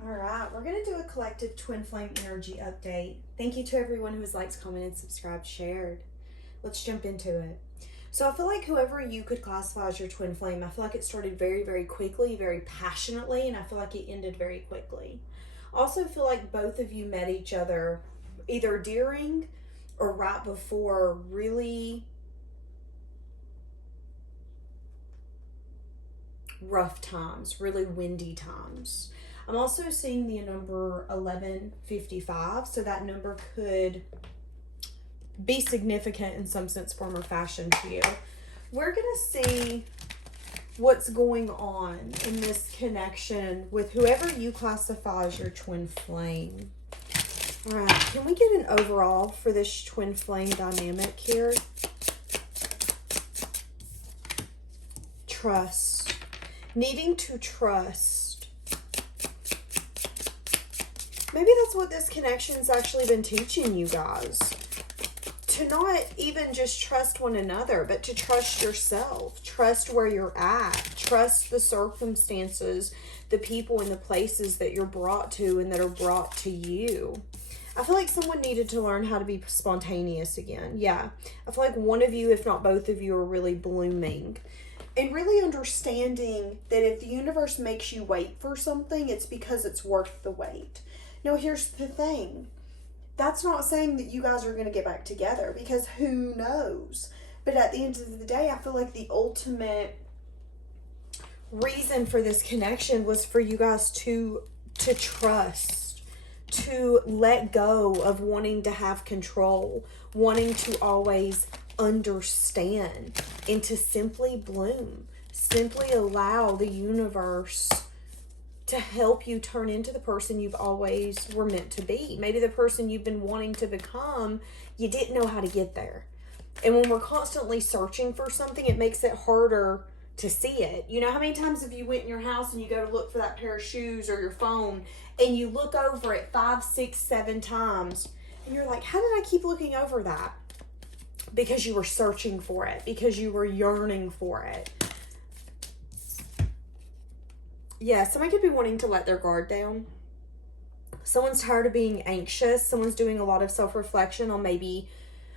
All right, we're going to do a collective twin flame energy update. Thank you to everyone who has liked, commented, subscribed, shared. Let's jump into it. So I feel like whoever you could classify as your twin flame, I feel like it started very, very quickly, very passionately, and I feel like it ended very quickly. I also feel like both of you met each other either during or right before really rough times, really windy times. I'm also seeing the number 1155, so that number could be significant in some sense, form, or fashion to you. We're going to see what's going on in this connection with whoever you classify as your twin flame. All right, can we get an overall for this twin flame dynamic here? Trust. Needing to trust. Maybe that's what this connection's actually been teaching you guys. To not even just trust one another, but to trust yourself. Trust where you're at. Trust the circumstances, the people, and the places that you're brought to and that are brought to you. I feel like someone needed to learn how to be spontaneous again. Yeah. I feel like one of you, if not both of you, are really blooming. And really understanding that if the universe makes you wait for something, it's because it's worth the wait. Now, here's the thing. That's not saying that you guys are going to get back together, because who knows? But at the end of the day, I feel like the ultimate reason for this connection was for you guys to trust, to let go of wanting to have control, wanting to always understand, and to simply bloom, simply allow the universe to help you turn into the person you've always were meant to be. Maybe the person you've been wanting to become, you didn't know how to get there. And when we're constantly searching for something, it makes it harder to see it. You know, how many times have you went in your house and you go to look for that pair of shoes or your phone, and you look over it 5, 6, 7 times, and you're like, how did I keep looking over that? Because you were searching for it, because you were yearning for it. Yeah, somebody could be wanting to let their guard down. Someone's tired of being anxious. Someone's doing a lot of self-reflection on maybe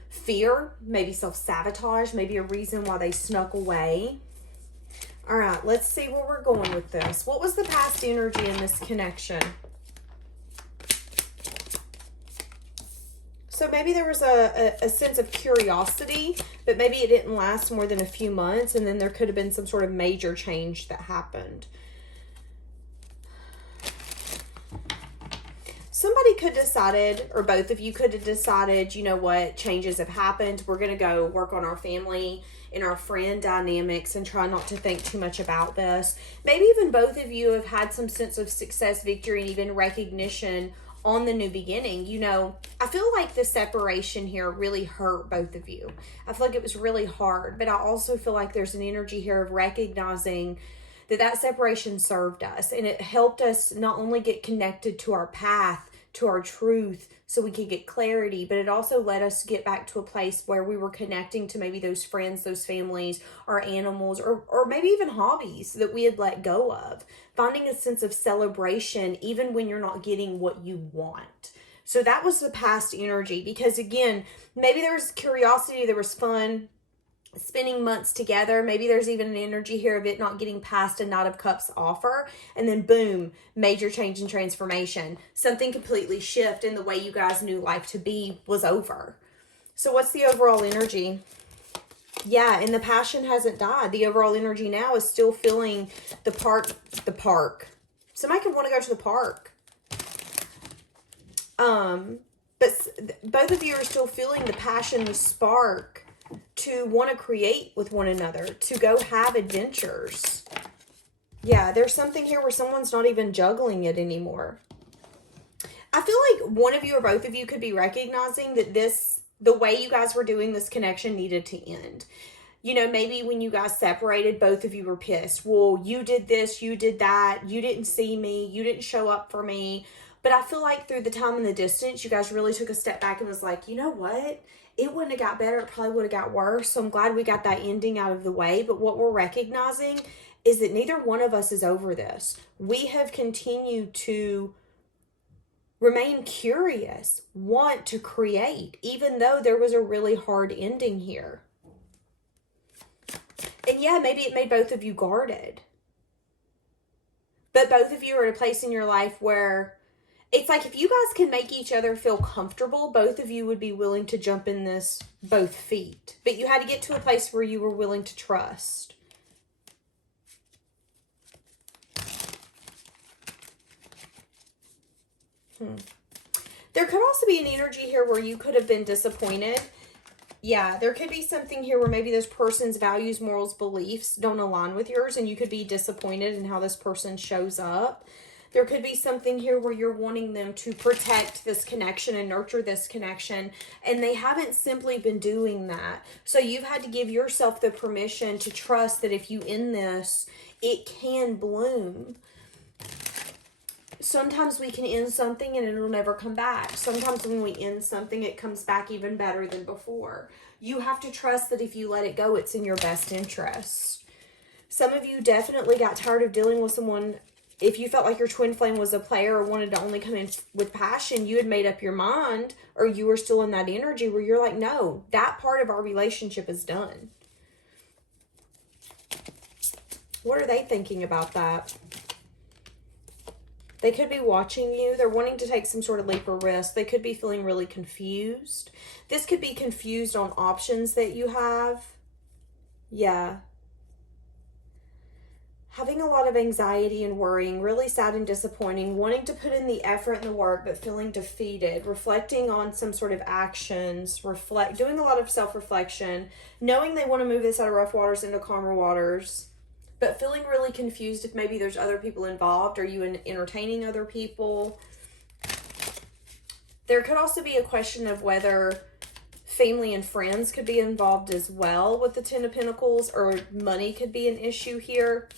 fear, maybe self-sabotage, maybe a reason why they snuck away. All right, let's see where we're going with this. What was the past energy in this connection? So maybe there was a sense of curiosity, but maybe it didn't last more than a few months, and then there could have been some sort of major change that happened. Somebody could have decided, or both of you could have decided, you know what, changes have happened. We're going to go work on our family and our friend dynamics and try not to think too much about this. Maybe even both of you have had some sense of success, victory, and even recognition on the new beginning. You know, I feel like the separation here really hurt both of you. I feel like it was really hard, but I also feel like there's an energy here of recognizing that separation served us, and it helped us not only get connected to our path, to our truth, so we could get clarity, but it also let us get back to a place where we were connecting to maybe those friends, those families, our animals, or maybe even hobbies that we had let go of. Finding a sense of celebration even when you're not getting what you want. So that was the past energy, because again, maybe there was curiosity, there was fun, spending months together. Maybe there's even an energy here of it not getting past a Knight of Cups offer, and then boom, major change and transformation. Something completely shift in the way you guys knew life to be was over. So what's the overall energy? Yeah, and the passion hasn't died. The overall energy now is still feeling the park. Somebody could want to go to the park. But both of you are still feeling the passion, the spark, to want to create with one another, to go have adventures. Yeah, there's something here where someone's not even juggling it anymore. I feel like one of you or both of you could be recognizing that the way you guys were doing this connection needed to end. You know, maybe when you guys separated, both of you were pissed. Well, you did this, you did that, you didn't see me, you didn't show up for me. But I feel like through the time and the distance, you guys really took a step back and was like, you know what? It wouldn't have got better. It probably would have got worse. So I'm glad we got that ending out of the way. But what we're recognizing is that neither one of us is over this. We have continued to remain curious, want to create, even though there was a really hard ending here. And yeah, maybe it made both of you guarded. But both of you are at a place in your life where it's like if you guys can make each other feel comfortable, both of you would be willing to jump in this both feet. But you had to get to a place where you were willing to trust. There could also be an energy here where you could have been disappointed. Yeah, there could be something here where maybe this person's values, morals, beliefs don't align with yours, and you could be disappointed in how this person shows up. There could be something here where you're wanting them to protect this connection and nurture this connection, and they haven't simply been doing that. So you've had to give yourself the permission to trust that if you end this, it can bloom. Sometimes we can end something and it'll never come back. Sometimes when we end something, it comes back even better than before. You have to trust that if you let it go, it's in your best interest. Some of you definitely got tired of dealing with someone. If you felt like your twin flame was a player or wanted to only come in with passion, you had made up your mind, or you were still in that energy where you're like, no, that part of our relationship is done. What are they thinking about that? They could be watching you. They're wanting to take some sort of leap or risk. They could be feeling really confused. This could be confused on options that you have. Yeah. Having a lot of anxiety and worrying, really sad and disappointing, wanting to put in the effort and the work, but feeling defeated, reflecting on some sort of actions, doing a lot of self-reflection, knowing they want to move this out of rough waters into calmer waters, but feeling really confused if maybe there's other people involved. Are you entertaining other people? There could also be a question of whether family and friends could be involved as well with the Ten of Pentacles, or money could be an issue here.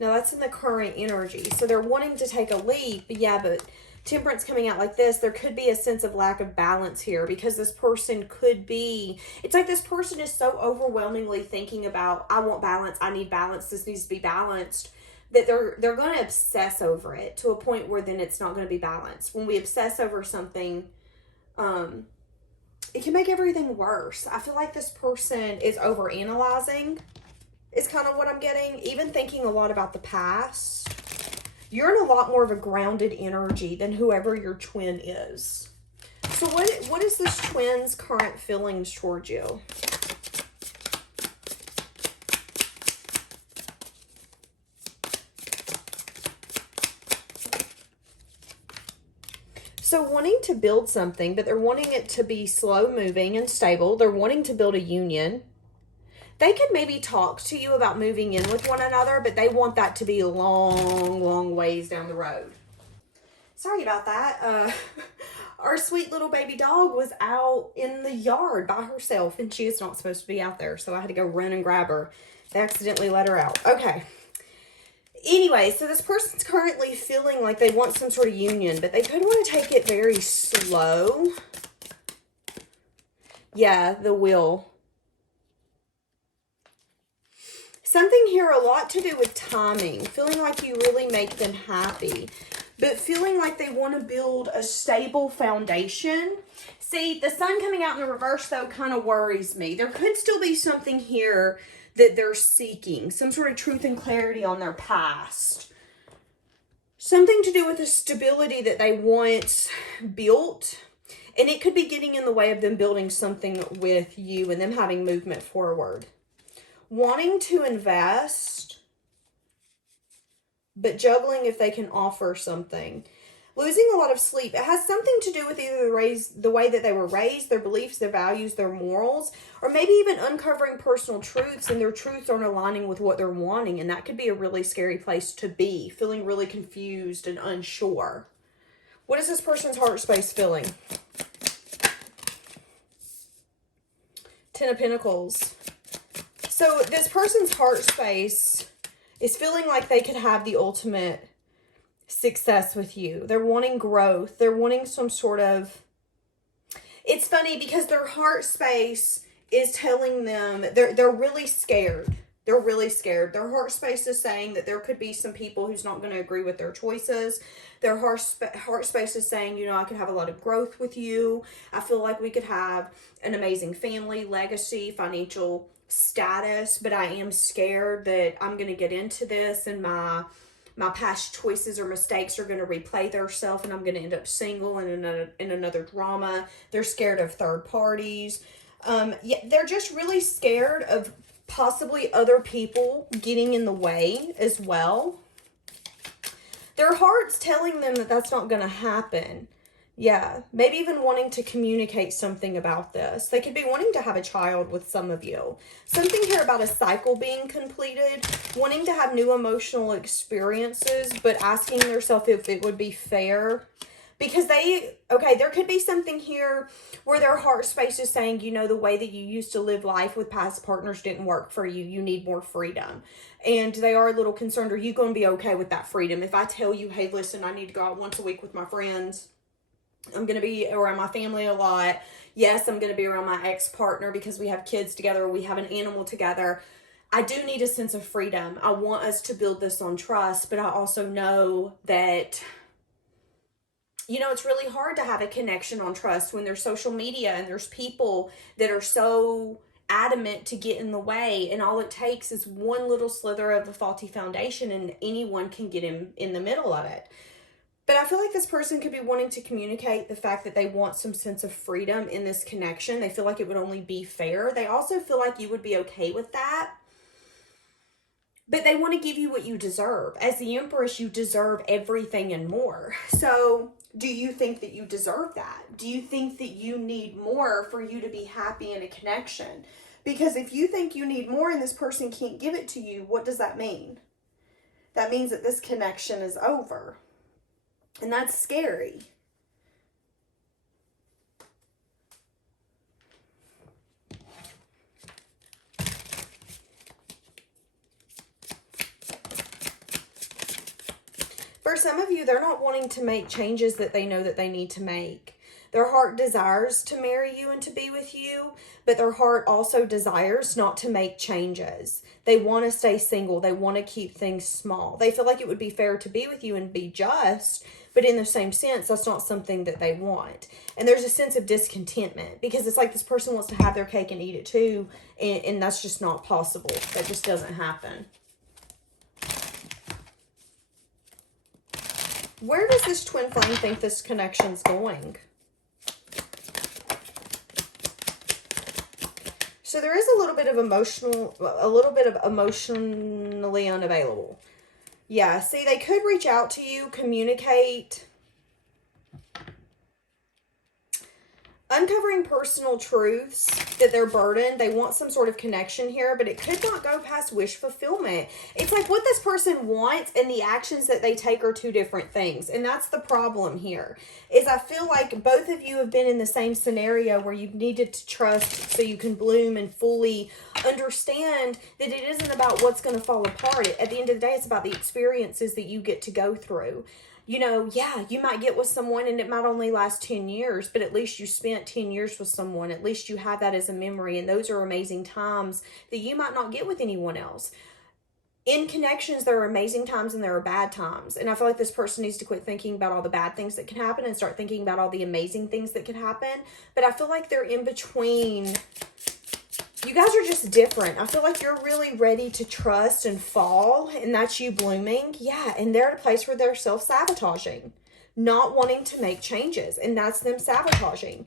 Now, that's in the current energy. So they're wanting to take a leap. Yeah, but Temperance coming out like this, there could be a sense of lack of balance here, because this person could be, it's like this person is so overwhelmingly thinking about, I want balance, I need balance, this needs to be balanced, that they're going to obsess over it to a point where then it's not going to be balanced. When we obsess over something, it can make everything worse. I feel like this person is overanalyzing, is kind of what I'm getting, even thinking a lot about the past. You're in a lot more of a grounded energy than whoever your twin is. So what is this twin's current feelings towards you? So wanting to build something, but they're wanting it to be slow moving and stable. They're wanting to build a union. They could maybe talk to you about moving in with one another, but they want that to be a long, long ways down the road. Sorry about that. Our sweet little baby dog was out in the yard by herself, and she is not supposed to be out there, so I had to go run and grab her. They accidentally let her out. Okay. Anyway, so this person's currently feeling like they want some sort of union, but they could want to take it very slow. Yeah, the will. Something here, a lot to do with timing, feeling like you really make them happy, but feeling like they want to build a stable foundation. See, the sun coming out in the reverse, though, kind of worries me. There could still be something here that they're seeking, some sort of truth and clarity on their past. Something to do with the stability that they want built, and it could be getting in the way of them building something with you and them having movement forward. Wanting to invest, but juggling if they can offer something. Losing a lot of sleep. It has something to do with either the way that they were raised, their beliefs, their values, their morals, or maybe even uncovering personal truths, and their truths aren't aligning with what they're wanting. And that could be a really scary place to be, feeling really confused and unsure. What is this person's heart space feeling? Ten of Pentacles. So this person's heart space is feeling like they could have the ultimate success with you. They're wanting growth. They're wanting some sort of... It's funny because their heart space is telling them they're really scared. They're really scared. Their heart space is saying that there could be some people who's not going to agree with their choices. Their heart space is saying, you know, I could have a lot of growth with you. I feel like we could have an amazing family, legacy, financial status, but I am scared that I'm going to get into this and my past choices or mistakes are going to replay themselves and I'm going to end up single and in another drama. They're scared of third parties. Yeah, they're just really scared of possibly other people getting in the way as well. Their heart's telling them that that's not going to happen. Yeah, maybe even wanting to communicate something about this. They could be wanting to have a child with some of you. Something here about a cycle being completed, wanting to have new emotional experiences, but asking themselves if it would be fair. Because there could be something here where their heart space is saying, you know, the way that you used to live life with past partners didn't work for you. You need more freedom. And they are a little concerned, are you going to be okay with that freedom? If I tell you, hey, listen, I need to go out once a week with my friends. I'm going to be around my family a lot. Yes, I'm going to be around my ex-partner because we have kids together. We have an animal together. I do need a sense of freedom. I want us to build this on trust, but I also know that, you know, it's really hard to have a connection on trust when there's social media and there's people that are so adamant to get in the way, and all it takes is one little slither of a faulty foundation and anyone can get in the middle of it. But I feel like this person could be wanting to communicate the fact that they want some sense of freedom in this connection. They feel like it would only be fair. They also feel like you would be okay with that. But they want to give you what you deserve. As the Empress, you deserve everything and more. So do you think that you deserve that? Do you think that you need more for you to be happy in a connection? Because if you think you need more and this person can't give it to you, what does that mean? That means that this connection is over. And that's scary. For some of you, they're not wanting to make changes that they know that they need to make. Their heart desires to marry you and to be with you, but their heart also desires not to make changes. They want to stay single. They want to keep things small. They feel like it would be fair to be with you and be just, but in the same sense, that's not something that they want. And there's a sense of discontentment because it's like this person wants to have their cake and eat it too, and that's just not possible. That just doesn't happen. Where does this twin flame think this connection's going? So there is a little bit of emotionally unavailable. Yeah, see, they could reach out to you, communicate, uncovering personal truths that they're burdened. They want some sort of connection here, but it could not go past wish fulfillment. It's like what this person wants and the actions that they take are two different things. And that's the problem here, is I feel like both of you have been in the same scenario where you've needed to trust so you can bloom and fully understand that it isn't about what's going to fall apart. At the end of the day, it's about the experiences that you get to go through. You know, yeah, you might get with someone and it might only last 10 years, but at least you spent 10 years with someone. At least you have that as a memory. And those are amazing times that you might not get with anyone else. In connections, there are amazing times and there are bad times. And I feel like this person needs to quit thinking about all the bad things that can happen and start thinking about all the amazing things that can happen. But I feel like they're in between. You guys are just different. I feel like you're really ready to trust and fall, and that's you blooming. Yeah, and they're at a place where they're self-sabotaging, not wanting to make changes, and that's them sabotaging.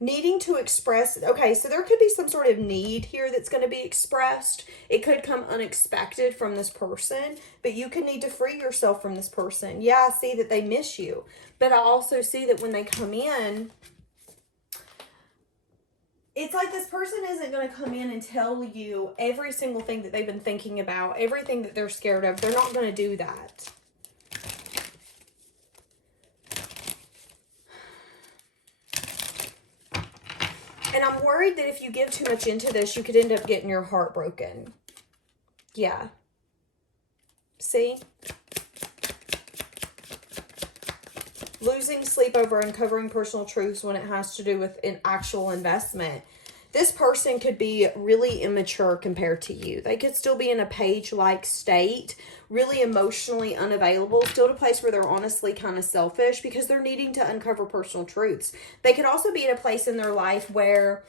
Needing to express, okay, so there could be some sort of need here that's going to be expressed. It could come unexpected from this person, but you could need to free yourself from this person. Yeah, I see that they miss you, but I also see that when they come in, it's like this person isn't going to come in and tell you every single thing that they've been thinking about, everything that they're scared of. They're not going to do that. And I'm worried that if you give too much into this, you could end up getting your heart broken. Yeah. See? Losing sleep over uncovering personal truths when it has to do with an actual investment. This person could be really immature compared to you. They could still be in a page-like state, really emotionally unavailable, still to a place where they're honestly kind of selfish because they're needing to uncover personal truths. They could also be in a place in their life where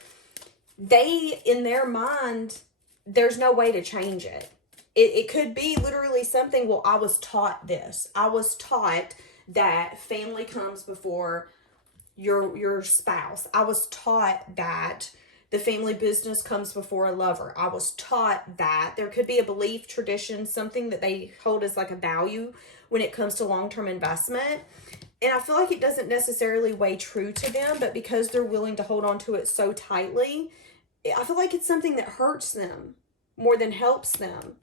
they, in their mind, there's no way to change it. It could be literally something, well, I was taught this. I was taught that family comes before your spouse. I was taught that the family business comes before a lover. I was taught that. There could be a belief, tradition, something that they hold as like a value when it comes to long-term investment. And I feel like it doesn't necessarily weigh true to them, but because they're willing to hold on to it so tightly, I feel like it's something that hurts them more than helps them.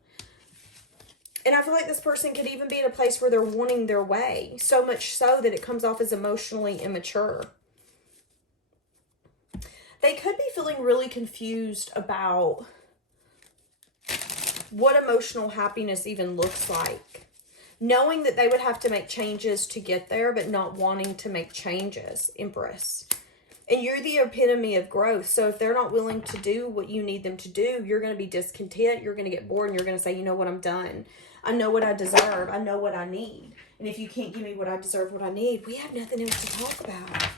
And I feel like this person could even be in a place where they're wanting their way, so much so that it comes off as emotionally immature. They could be feeling really confused about what emotional happiness even looks like. Knowing that they would have to make changes to get there, but not wanting to make changes, Empress. And you're the epitome of growth. So if they're not willing to do what you need them to do, you're going to be discontent. You're going to get bored and you're going to say, you know what, I'm done. I know what I deserve. I know what I need. And if you can't give me what I deserve, what I need, we have nothing else to talk about.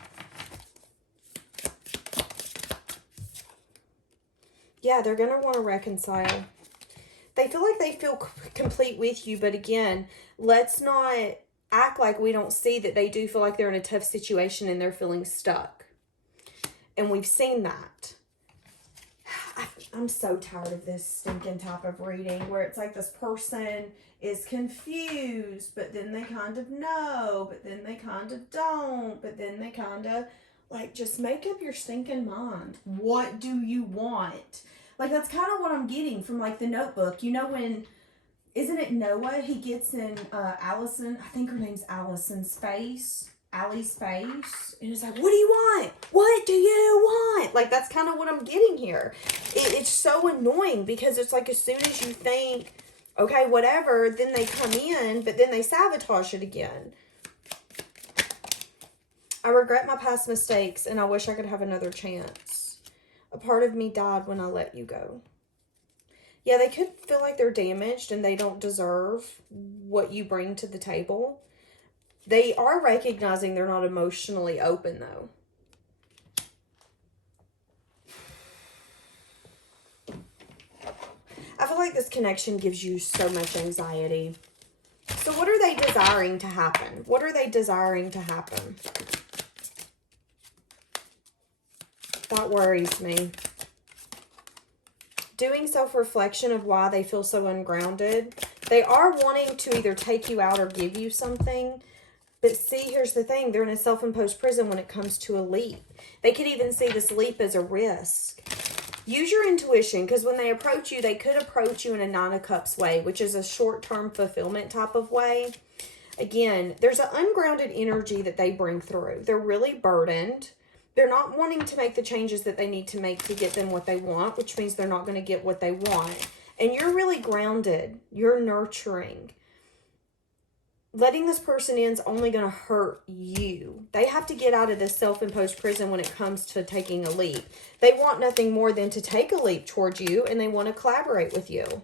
Yeah, they're going to want to reconcile. They feel like they feel complete with you. But again, let's not act like we don't see that they do feel like they're in a tough situation and they're feeling stuck. And we've seen that. I'm so tired of this stinking type of reading where it's like this person is confused, but then they kind of know, but then they kind of don't, but then they kind of like, just make up your stinking mind. What do you want? Like, that's kind of what I'm getting from like the Notebook. You know, when, isn't it Noah? He gets in Allison, I think her name's Allison's face. Allie's face, and it's like, what do you want? What do you want? Like, that's kind of what I'm getting here. It's so annoying because it's like as soon as you think, okay, whatever, then they come in, but then they sabotage it again. I regret my past mistakes, and I wish I could have another chance. A part of me died when I let you go. Yeah, they could feel like they're damaged and they don't deserve what you bring to the table. They are recognizing they're not emotionally open, though. I feel like this connection gives you so much anxiety. So what are they desiring to happen? What are they desiring to happen? That worries me. Doing self-reflection of why they feel so ungrounded. They are wanting to either take you out or give you something. But see, here's the thing. They're in a self-imposed prison when it comes to a leap. They could even see this leap as a risk. Use your intuition, because when they approach you, they could approach you in a Nine of Cups way, which is a short-term fulfillment type of way. Again, there's an ungrounded energy that they bring through. They're really burdened. They're not wanting to make the changes that they need to make to get them what they want, which means they're not going to get what they want. And you're really grounded. You're nurturing. Letting this person in is only going to hurt you. They have to get out of this self-imposed prison when it comes to taking a leap. They want nothing more than to take a leap towards you, and they want to collaborate with you.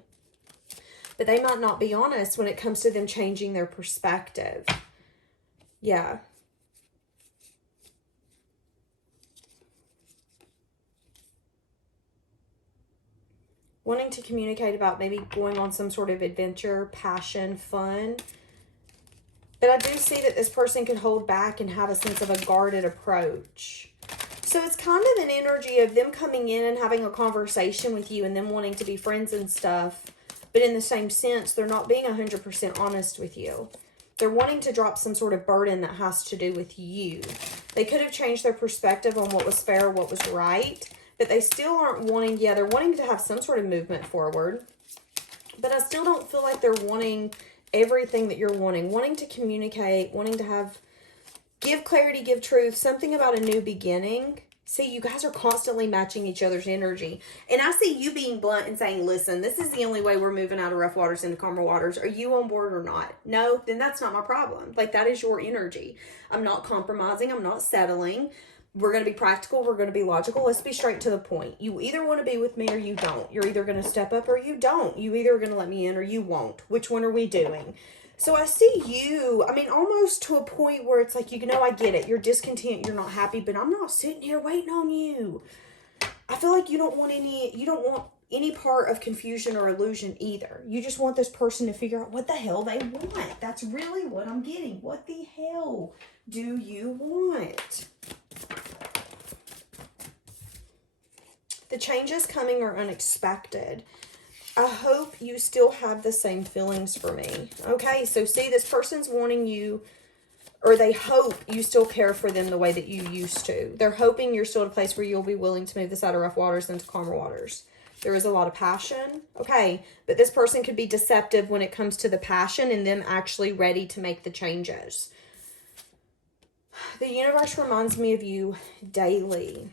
But they might not be honest when it comes to them changing their perspective. Yeah. Wanting to communicate about maybe going on some sort of adventure, passion, fun. But I do see that this person could hold back and have a sense of a guarded approach. So it's kind of an energy of them coming in and having a conversation with you and them wanting to be friends and stuff. But in the same sense, they're not being 100% honest with you. They're wanting to drop some sort of burden that has to do with you. They could have changed their perspective on what was fair, what was right. But they still aren't wanting, yeah, they're wanting to have some sort of movement forward. But I still don't feel like they're wanting everything that you're wanting to communicate, wanting to give clarity, give truth, something about a new beginning. See, you guys are constantly matching each other's energy. And I see you being blunt and saying, listen, this is the only way we're moving out of rough waters into calmer waters. Are you on board or not? No, then that's not my problem. Like, that is your energy. I'm not compromising. I'm not settling. We're going to be practical. We're going to be logical. Let's be straight to the point. You either want to be with me or you don't. You're either going to step up or you don't. You either are going to let me in or you won't. Which one are we doing? So I see you, I mean, almost to a point where it's like, you know, I get it. You're discontent. You're not happy, but I'm not sitting here waiting on you. I feel like you don't want any part of confusion or illusion either. You just want this person to figure out what the hell they want. That's really what I'm getting. What the hell do you want? The changes coming are unexpected. I hope you still have the same feelings for me. Okay, so see, this person's wanting you, or they hope you still care for them the way that you used to. They're hoping you're still at a place where you'll be willing to move this out of rough waters into calmer waters. There is a lot of passion. Okay, but this person could be deceptive when it comes to the passion and them actually ready to make the changes. The universe reminds me of you daily.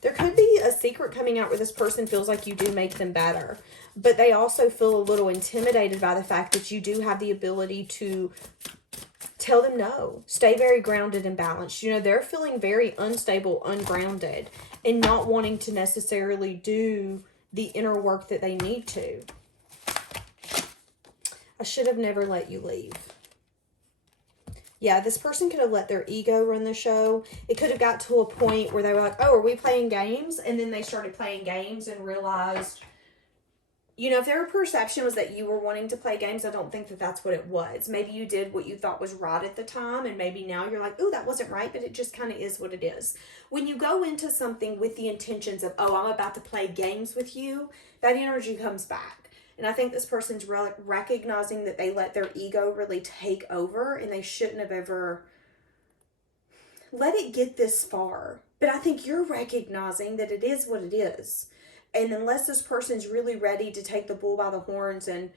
There could be a secret coming out where this person feels like you do make them better, but they also feel a little intimidated by the fact that you do have the ability to tell them no. Stay very grounded and balanced. You know, they're feeling very unstable, ungrounded, and not wanting to necessarily do the inner work that they need to. I should have never let you leave. Yeah, this person could have let their ego run the show. It could have got to a point where they were like, oh, are we playing games? And then they started playing games and realized, you know, if their perception was that you were wanting to play games, I don't think that that's what it was. Maybe you did what you thought was right at the time, and maybe now you're like, oh, that wasn't right, but it just kind of is what it is. When you go into something with the intentions of, oh, I'm about to play games with you, that energy comes back. And I think this person's recognizing that they let their ego really take over, and they shouldn't have ever let it get this far. But I think you're recognizing that it is what it is. And unless this person's really ready to take the bull by the horns and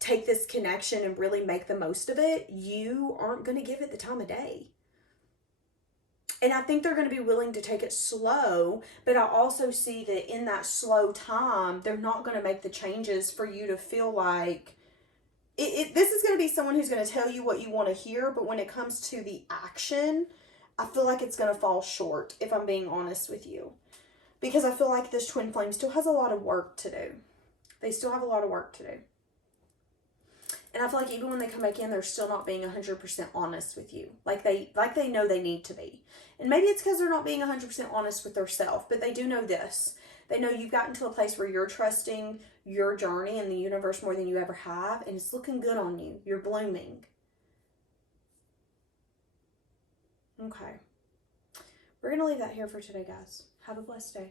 take this connection and really make the most of it, you aren't going to give it the time of day. And I think they're going to be willing to take it slow, but I also see that in that slow time, they're not going to make the changes for you to feel like this is going to be someone who's going to tell you what you want to hear, but when it comes to the action, I feel like it's going to fall short, if I'm being honest with you. Because I feel like this twin flame still has a lot of work to do. They still have a lot of work to do. And I feel like even when they come back in, they're still not being 100% honest with you. Like they know they need to be. And maybe it's because they're not being 100% honest with themselves. But they do know this. They know you've gotten to a place where you're trusting your journey and the universe more than you ever have. And it's looking good on you. You're blooming. Okay. We're going to leave that here for today, guys. Have a blessed day.